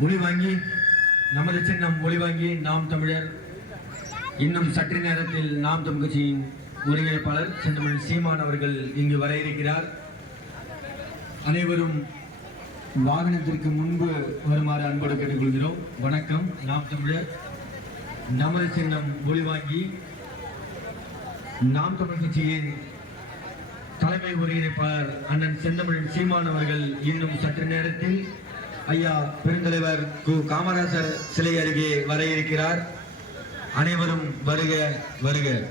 மொழி வாங்கி நமது சின்னம் மொழி வாங்கி நாம் தமிழர். இன்னும் சற்று நேரத்தில் நாம் தமிழ் கட்சியின் ஒருங்கிணைப்பாளர் செந்தமிழ் சீமான் அவர்கள் இங்கு வர இருக்கிறார். அனைவரும் வாகனத்திற்கு முன்பு வருமாறு அன்போடு கேட்டுக்கொள்கிறோம். வணக்கம் நாம் தமிழர். நமது சின்னம் மொழி வாங்கி நாம் தமிழ் கட்சியின் தலைமை ஒருங்கிணைப்பாளர் அண்ணன் செந்தமிழ் சீமான் அவர்கள் இன்னும் சற்று நேரத்தில் ஐயா பெருந்தலைவர் கு. காமராசர் சிலை அருகே வர இருக்கிறார். அனைவரும் வருக வருக.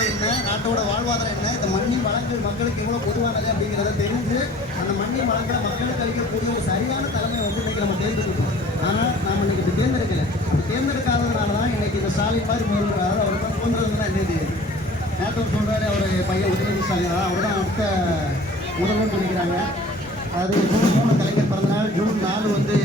நாட்டோட என்ன? நாட்டோட வாழ்வாதாரம் என்ன? இந்த மண்ணின் வளங்கள் மக்களுக்கு எவ்வளோ பொதுவானது அப்படிங்கிறத தெரிஞ்சு அந்த மண்ணின் வளங்களை மக்களுக்கு அளிக்கக்கூடிய ஒரு சரியான தலைமை வந்து இன்னைக்கு நம்ம தேர்ந்தெடுக்கணும் ஆனால் நாம் இன்னைக்கு இப்படி தேர்ந்தெடுக்கல. அப்படி தேர்ந்தெடுக்காததுனால தான் இன்னைக்கு இந்த ஸ்டாலின் மாதிரி முதல்வர் அவர் தான் தோன்றதுன்னா என்னது? நேற்று சொல்கிறாரு அவர் பையன் உதயநிதி ஸ்டாலின் அவர் தான் அடுத்த முதல்வர் நினைக்கிறாங்க. அது ஜூன் மூணு கலைஞர் பிறந்தநாள். ஜூன் நாலு வந்து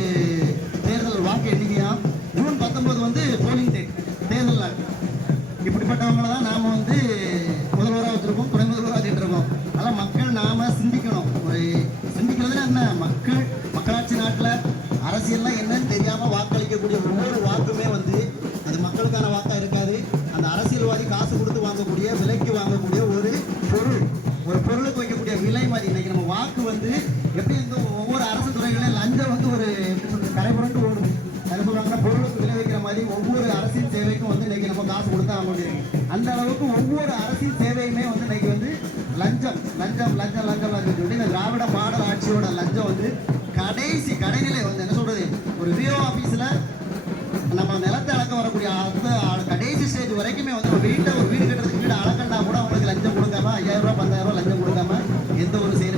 அந்த அளவுக்கு ஒவ்வொரு அரசியல் சேவையுமே வந்து இன்னைக்கு வந்து லஞ்சம் லஞ்சம் லஞ்சம் லஞ்சம் லஞ்சம் சொல்லி இந்த திராவிட மாடல் ஆட்சியோட லஞ்சம் வந்து கடைசி கடைநிலை வந்து என்ன சொல்றது? ஒரு விஓ ஆபீஸ்ல நம்ம நிலத்தை அளக்க வரக்கூடிய அடுத்த கடைசி ஸ்டேஜ் வரைக்குமே வந்து ஒரு வீட்டை ஒரு வீடு கட்டுறதுக்கு வீடு அளக்கண்டா கூட அவங்களுக்கு லஞ்சம் கொடுக்காம ஐயாயிரம் ரூபாய் பத்தாயிரம் ரூபாய் லஞ்சம் கொடுக்காம எந்த ஒரு செயல்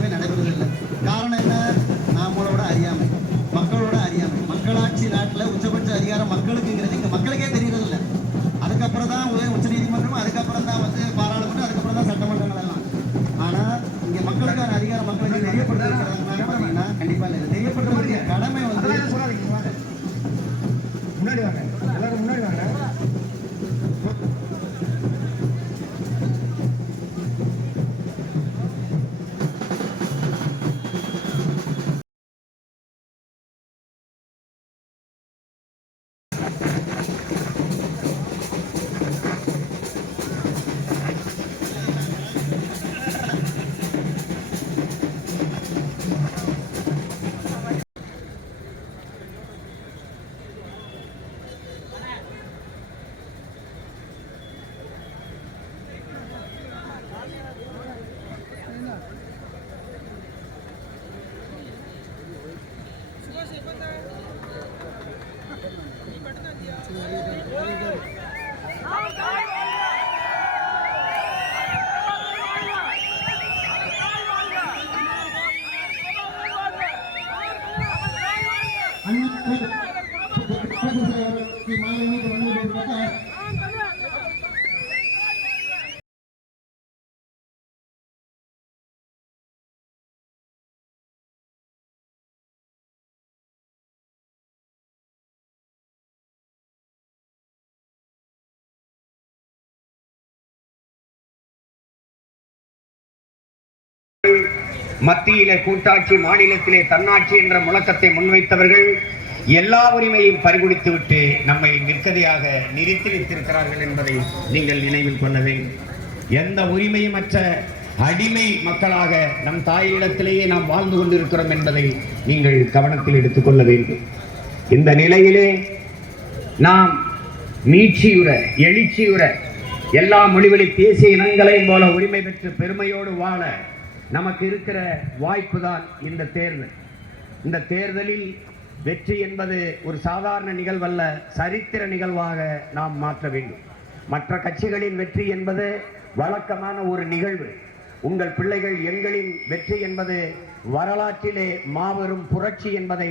மத்தியிலே கூட்டாட்சி மாநிலத்திலே தன்னாட்சி என்ற முழக்கத்தை முன்வைத்தவர்கள் எல்லா உரிமையும் பறிகொடுத்துவிட்டு நம்மை நிற்கதையாக நிறுத்தி நிற்கிறார்கள் என்பதை நீங்கள் நினைவில் கொள்ள வேண்டும். எந்த உரிமையுமற்ற அடிமை மக்களாக நம் தாயிடத்திலேயே நாம் வாழ்ந்து கொண்டிருக்கிறோம் என்பதை நீங்கள் கவனத்தில் எடுத்துக்கொள்ள வேண்டும். இந்த நிலையிலே நாம் மீட்சியுற எழுச்சியுற எல்லா மொழிவழி தேசிய இனங்களையும் போல உரிமை பெற்று பெருமையோடு வாழ நமக்கு இருக்கிற வாய்ப்பு தான் இந்த தேர்தல். இந்த தேர்தலில் வெற்றி என்பது ஒரு சாதாரண நிகழ்வல்ல சரித்திர நிகழ்வாக நாம் மாற்ற வேண்டும். மற்ற கட்சிகளின் வெற்றி என்பது வழக்கமான ஒரு நிகழ்வு. உங்கள் பிள்ளைகள் எங்களின் வெற்றி என்பது வரலாற்றிலே மாபெரும் புரட்சி என்பதை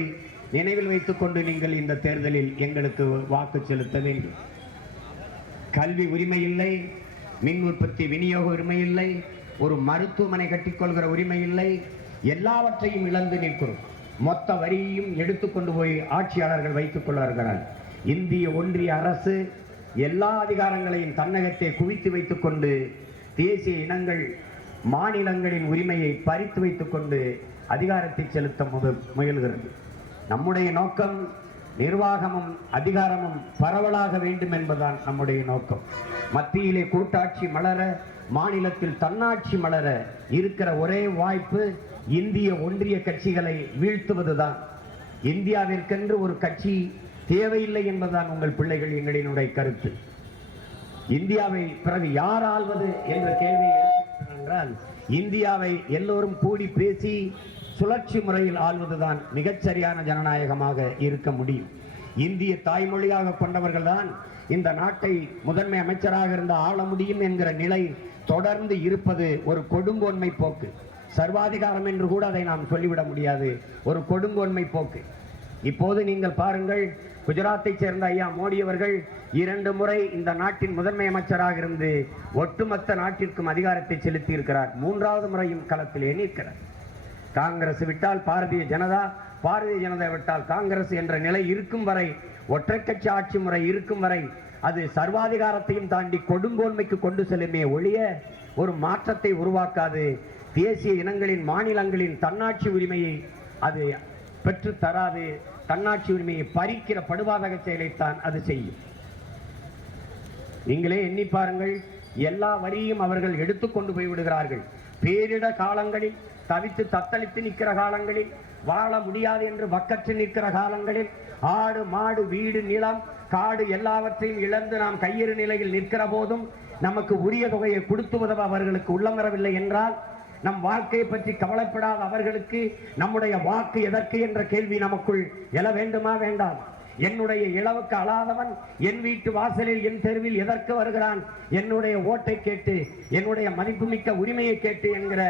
நினைவில் வைத்துக்கொண்டு நீங்கள் இந்த தேர்தலில் எங்களுக்கு வாக்கு செலுத்த வேண்டும். கல்வி உரிமை இல்லை மின் உற்பத்தி விநியோக உரிமை இல்லை ஒரு மருத்துவமனை கட்டிக்கொள்கிற உரிமை இல்லை எல்லாவற்றையும் இழந்து நிற்கிறோம். மொத்த வரியையும் எடுத்துக்கொண்டு போய் ஆட்சியாளர்கள் வைத்துக் கொள்வார்கள் இந்திய ஒன்றிய அரசு எல்லா அதிகாரங்களையும் தன்னகத்தை குவித்து வைத்துக்கொண்டு தேசிய இனங்கள் மாநிலங்களின் உரிமையை பறித்து வைத்துக்கொண்டு அதிகாரத்தை செலுத்த முக- முயல்கிறது. நம்முடைய நோக்கம் நிர்வாகமும் அதிகாரமும் பரவலாக வேண்டும் என்பதுதான் நம்முடைய நோக்கம். மத்தியிலே கூட்டாட்சி மலர மாநிலத்தில் தன்னாட்சி மலர இருக்கிற ஒரே வாய்ப்பு இந்திய ஒன்றிய கட்சிகளை வீழ்த்துவதுதான். இந்தியாவிற்கென்று ஒரு கட்சி தேவையில்லை என்பதுதான் உங்கள் பிள்ளைகள் எங்களினுடைய கருத்து. இந்தியாவை பிறகு யார் ஆள்வது என்ற கேள்வி என்றால் இந்தியாவை எல்லோரும் கூடி பேசி சுழற்சி முறையில் ஆள்வதுதான் மிகச்சரியான ஜனநாயகமாக இருக்க முடியும். இந்திய தாய்மொழியாக கொண்டவர்கள்தான் இந்த நாட்டை முதன்மை அமைச்சராக இருந்த ஆள முடியும் என்கிற நிலை தொடர்ந்து இருப்பது ஒரு கொடுங்கோன்மை போக்கு. சர்வாதிகாரம் என்று கூட அதை நாம் சொல்லிவிட முடியாது. ஒரு கொடுங்கோன்மை போக்கு. இப்போது நீங்கள் பாருங்கள் குஜராத்தை சேர்ந்த ஐயா மோடி அவர்கள் இரண்டு முறை இந்த நாட்டின் முதன்மை அமைச்சராக இருந்து ஒட்டுமொத்த நாட்டிற்கும் அதிகாரத்தை செலுத்தி இருக்கிறார் மூன்றாவது முறையும் களத்திலே நிற்கிறார் காங்கிரஸ் விட்டால் பாரதிய ஜனதா பாரதிய ஜனதா விட்டால் காங்கிரஸ் என்ற நிலை இருக்கும் வரை ஒற்றை கட்சி ஆட்சி முறை இருக்கும் வரை அது சர்வாதிகாரத்தையும் தாண்டி கொடுங்கோன்மைக்கு கொண்டு செல்லுமே ஒழிய ஒரு மாற்றத்தை உருவாக்காது. தேசிய இனங்களின் மாநிலங்களின் தன்னாட்சி உரிமையை அது பெற்று தராது. தன்னாட்சி உரிமையை பறிக்கிற படுபாதக செயலைத்தான் அது செய்யும். நீங்களே எண்ணி பாருங்கள் எல்லா வரியும் அவர்கள் எடுத்துக்கொண்டு போய் விடுகிறார்கள் பேரிட காலங்களில் தவித்து தத்தளித்து நிற்கிற காலங்களில் வாழ முடியாது என்று வக்கற்று நிற்கிற காலங்களில் ஆடு மாடு வீடு நிலம் காடு எல்லாவற்றையும் இழந்து நாம் கையிறு நிலையில் நிற்கிற போதும் நமக்கு உரிய தொகையை கொடுத்து உதவ அவர்களுக்கு உள்ளம் வரவில்லை என்றால் நம் வாழ்க்கையை பற்றி கவலைப்படாத அவர்களுக்கு நம்முடைய வாக்கு எதற்கு என்ற கேள்வி நமக்குள் எழ வேண்டுமா வேண்டாம்? என்னுடைய இளவுக்கு அழாதவன் என் வீட்டு வாசலில் என் தெருவில் எதற்கு வருகிறான்? என்னுடைய ஓட்டை கேட்டு என்னுடைய மதிப்புமிக்க உரிமையை கேட்டு என்கிற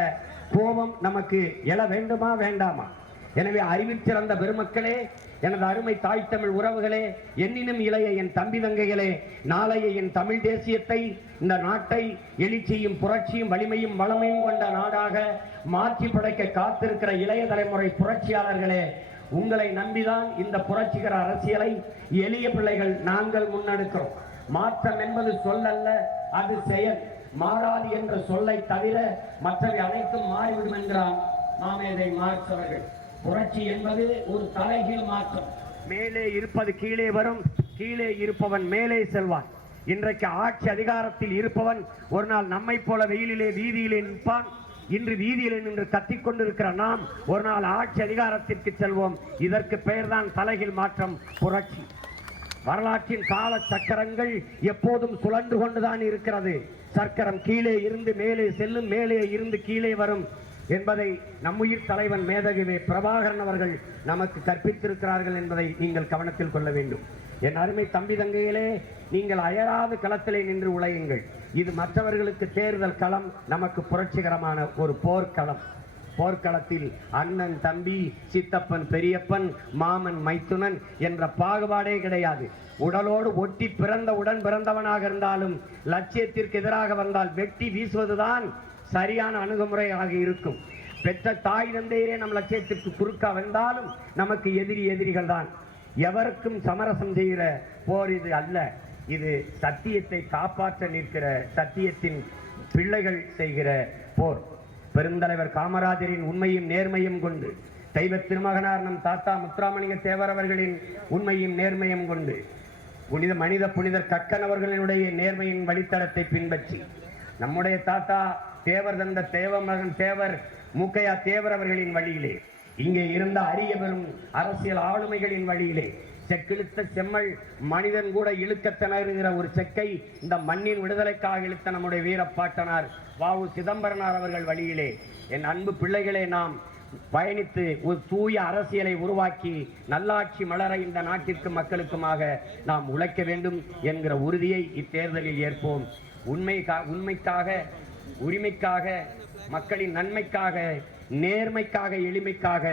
கோபம் நமக்கு எழ வேண்டுமா வேண்டாமா? எனவே அறிவில் சிறந்த பெருமக்களே எனது அருமை தாய் தமிழ் உறவுகளே என்னினும் இளைய என் தம்பி தங்கைகளே நாளைய என் தமிழ் தேசியத்தை இந்த நாட்டை எழுச்சியும் புரட்சியும் வலிமையும் வளமையும் கொண்ட நாடாக மாற்றி படைக்க காத்திருக்கிற இளைய தலைமுறை புரட்சியாளர்களே உங்களை நம்பிதான் இந்த புரட்சிகர அரசியலை எளிய பிள்ளைகள் நாங்கள் முன்னெடுக்கிறோம். மாற்றம் என்பது சொல்லல்ல அது செயல். மாறாது என்ற சொல்லை தவிர மற்றவை அனைத்தும் மாறிவிடும் என்கிறான் மாமேதை மார்க்ஸ் அவர்கள் புரட்சி என்பது ஒரு தலைகீழ் மாற்றம் மேலே இருப்பது கீழே வரும் கீழே இருப்பவன் மேலே செல்வான். இன்றைக்கு ஆட்சி அதிகாரத்தில் இருப்பவன் ஒரு நாள் நம்மை போல வெயிலிலே வீதியிலே நிற்பான். இன்று வீதியிலே நின்று கத்திக் கொண்டிருக்கிற நாம் ஒரு நாள் ஆட்சி அதிகாரத்திற்கு செல்வோம். இதற்கு பெயர்தான் தலைகில் மாற்றம் புரட்சி. வரலாற்றின் கால சக்கரங்கள் எப்போதும் சுழன்று கொண்டுதான் இருக்கிறது. சக்கரம் கீழே இருந்து மேலே செல்லும் மேலே இருந்து கீழே வரும் என்பதை நம்முயிர் தலைவன் மேதகுவே பிரபாகரன் அவர்கள் நமக்கு கற்பித்திருக்கிறார்கள் என்பதை நீங்கள் கவனத்தில் கொள்ள வேண்டும். என் அருமை தம்பி தங்கையிலே நீங்கள் அயராது களத்திலே நின்று உழையுங்கள். இது மற்றவர்களுக்கு தேர்தல் களம் நமக்கு புரட்சிகரமான ஒரு போர்க்களம். போர்க்களத்தில் அண்ணன் தம்பி சித்தப்பன் பெரியப்பன் மாமன் மைத்துனன் என்ற பாகுபாடே கிடையாது. உடலோடு ஒட்டி பிறந்த உடன் பிறந்தவனாக இருந்தாலும் லட்சியத்திற்கு எதிராக வந்தால் வெட்டி வீசுவதுதான் சரியான அணுகுமுறையாக இருக்கும். பெற்ற தாய் தந்தையரே நம் லட்சியத்திற்கு குறுக்கா வந்தாலும் நமக்கு எதிரி எதிரிகள் தான் எவருக்கும் சமரசம் செய்கிற போர் இது அல்ல. இது சத்தியத்தை காப்பாற்ற நிற்கிற சத்தியத்தின் பிள்ளைகள் செய்கிற போர். பெருந்தலைவர் காமராஜரின் உண்மையும் நேர்மையும் கொண்டு தெய்வ திருமகனார் நம் தாத்தா முத்துராமலிங்க தேவர் அவர்களின் உண்மையும் நேர்மையும் கொண்டு புனித மனித புனிதர் கக்கன் அவர்களினுடைய நேர்மையின் வழித்தடத்தை பின்பற்றி நம்முடைய தாத்தா தேவர் தந்த தேவ மகன் தேவர் மூக்கையா தேவர் அவர்களின் வழியிலே இங்கே இருந்த அரிய பெரும் அரசியல் ஆளுமைகளின் வழியிலே செக்கிழுத்த செம்மல் மனிதன் கூட இழுக்க திணறுகிற ஒரு செக்கை இந்த மண்ணின் விடுதலைக்காக இழுத்த நம்முடைய வீரப்பாட்டனார் வாவு சிதம்பரனார் அவர்கள் வழியிலே. என் அன்பு பிள்ளைகளே நாம் பயணித்து ஒரு தூய அரசியலை உருவாக்கி நல்லாட்சி மலர இந்த நாட்டிற்கு மக்களுக்குமாக நாம் உழைக்க வேண்டும் என்கிற உறுதியை இத்தேர்தலில் ஏற்போம். உண்மை உண்மைக்காக உரிமைக்காக மக்களின் நன்மைக்காக நேர்மைக்காக எளிமைக்காக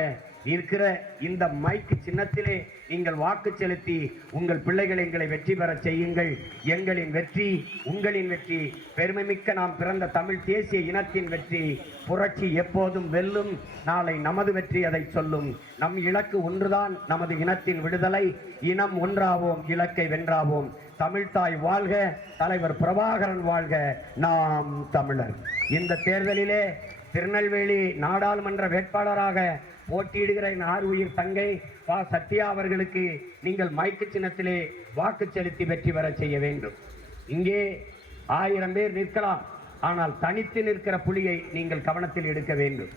இருக்கிற இந்த மைக்கு சின்னத்திலே நீங்கள் வாக்கு செலுத்தி உங்கள் பிள்ளைகள் எங்களை வெற்றி பெறச் செய்யுங்கள். எங்களின் வெற்றி உங்களின் வெற்றி பெருமைமிக்க நாம் பிறந்த தமிழ் தேசிய இனத்தின் வெற்றி. புரட்சி எப்போதும் வெல்லும் நாளை நமது வெற்றி அதை சொல்லும். நம் இலக்கு ஒன்றுதான் நமது இனத்தின் விடுதலை. இனம் ஒன்றாவோம் இலக்கை வென்றாவோம். தமிழ்தாய் வாழ்க தலைவர் பிரபாகரன் வாழ்க. நாம் தமிழர். இந்த தேர்தலிலே திருநெல்வேலி நாடாளுமன்ற வேட்பாளராக போட்டியிடுகிற என் ஆறு உயிர் தங்கை பா சத்யா அவர்களுக்கு நீங்கள் மைக்கு சின்னத்திலே வாக்கு செலுத்தி வெற்றி பெற செய்ய வேண்டும். இங்கே ஆயிரம் பேர் நிற்கலாம். ஆனால் தனித்து நிற்கிற புலியை நீங்கள் கவனத்தில் எடுக்க வேண்டும்.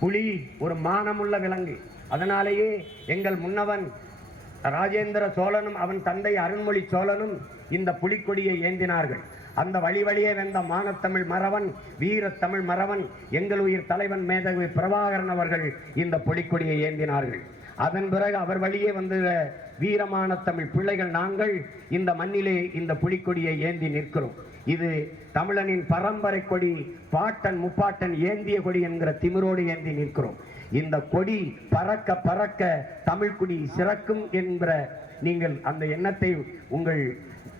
புலி ஒரு மானமுள்ள விலங்கு. அதனாலேயே எங்கள் முன்னவன் ராஜேந்திர சோழனும் அவன் தந்தை அருண்மொழி சோழனும் இந்த புலிக்கொடியை ஏந்தினார்கள். அந்த வழி வழியே வந்த மானத்தமிழ் மறவன் வீரத்தமிழ் மறவன் எங்கள் உயிர் தலைவன் மேதகு பிரபாகரன் அவர்கள் இந்த புலிக்கொடியை ஏந்தினார்கள். அதன் பிறகு அவர் வழியே வந்து வீரமான தமிழ் பிள்ளைகள் நாங்கள் இந்த மண்ணிலே இந்த புலிக்கொடியை ஏந்தி நிற்கிறோம். இது தமிழனின் பரம்பரை கொடி பாட்டன் முப்பாட்டன் ஏந்திய கொடி என்கிற திமிரோடு ஏந்தி நிற்கிறோம். இந்த கொடி பறக்க பறக்க தமிழ் குடி சிறக்கும் என்கிற நீங்கள் அந்த எண்ணத்தை உங்கள்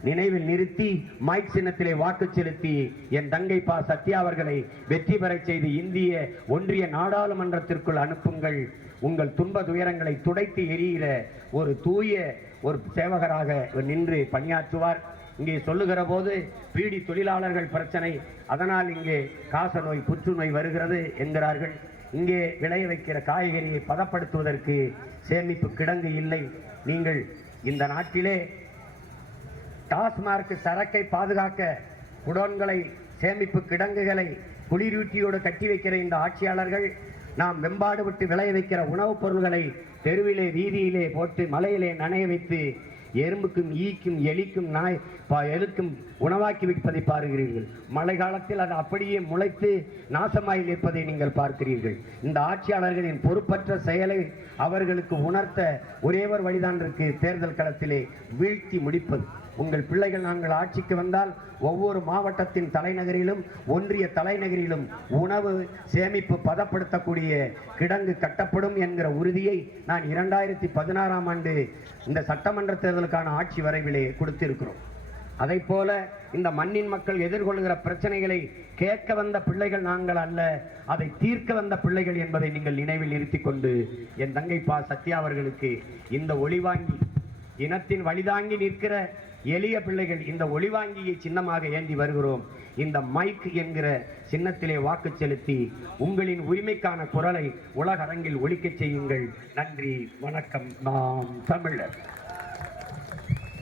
நினைவில் நிறுத்தி மைக் சின்னத்திலே வாக்கு செலுத்தி என் தங்கை பா சத்யா அவர்களை வெற்றி பெறச் செய்து இந்திய ஒன்றிய நாடாளுமன்றத்திற்குள் அனுப்புங்கள். உங்கள் துன்ப துயரங்களை துடைத்து எரிகிற ஒரு தூய ஒரு சேவகராக நின்று பணியாற்றுவார். இங்கே சொல்லுகிற போது பீடி தொழிலாளர்கள் பிரச்சனை அதனால் இங்கே காச நோய் புற்றுநோய் வருகிறது என்கிறார்கள். இங்கே விளைய வைக்கிற காய்கறியை பதப்படுத்துவதற்கு சேமிப்பு கிடங்கு இல்லை. நீங்கள் இந்த நாட்டிலே டாஸ்மார்க் சரக்கை பாதுகாக்க குடோன்களை சேமிப்பு கிடங்குகளை குளிரூட்டியோடு கட்டி வைக்கிற இந்த ஆட்சியாளர்கள் நாம் வெம்பாடு விட்டு விளைய வைக்கிற உணவுப் பொருள்களை தெருவிலே வீதியிலே போட்டு மலையிலே நனைய வைத்து எறும்புக்கும் ஈக்கும் எலிக்கும் நாய் பா- உணவாக்கி வைப்பதை பாருகிறீர்கள் மழை காலத்தில் அது அப்படியே முளைத்து நாசமாய் நிற்பதை நீங்கள் பார்க்கிறீர்கள். இந்த ஆட்சியாளர்களின் பொறுப்பற்ற செயலை அவர்களுக்கு உணர்த்த ஒரே ஒரு வழிதான் இருக்கு தேர்தல் களத்திலே வீழ்த்தி முடிப்பது. உங்கள் பிள்ளைகள் நாங்கள் ஆட்சிக்கு வந்தால் ஒவ்வொரு மாவட்டத்தின் தலைநகரிலும் ஒன்றிய தலைநகரிலும் உணவு சேமிப்பு பதப்படுத்தக்கூடிய கிடங்கு கட்டப்படும் என்கிற உறுதியை நான் இரண்டாயிரத்தி பதினாறாம் ஆண்டு இந்த சட்டமன்ற தேர்தலுக்கான ஆட்சி வரைவிலே கொடுத்திருக்கிறோம். அதை போல இந்த மண்ணின் மக்கள் எதிர்கொள்கிற பிரச்சனைகளை கேட்க வந்த பிள்ளைகள் நாங்கள் அல்ல அதை தீர்க்க வந்த பிள்ளைகள் என்பதை நீங்கள் நினைவில் நிறுத்தி கொண்டு என் தங்கை பா சத்யா அவர்களுக்கு இந்த ஒளிவாங்கி இனத்தின் வழிதாங்கி நிற்கிற எளிய பிள்ளைகள் இந்த ஒளிவாங்கியை சின்னமாக ஏந்தி வருகிறோம். இந்த மைக் என்கிற சின்னத்திலே வாக்கு செலுத்தி உங்களின் உரிமைக்கான குரலை உலக அரங்கில் ஒலிக்கச் செய்யுங்கள். நன்றி வணக்கம். நாம் தமிழர்.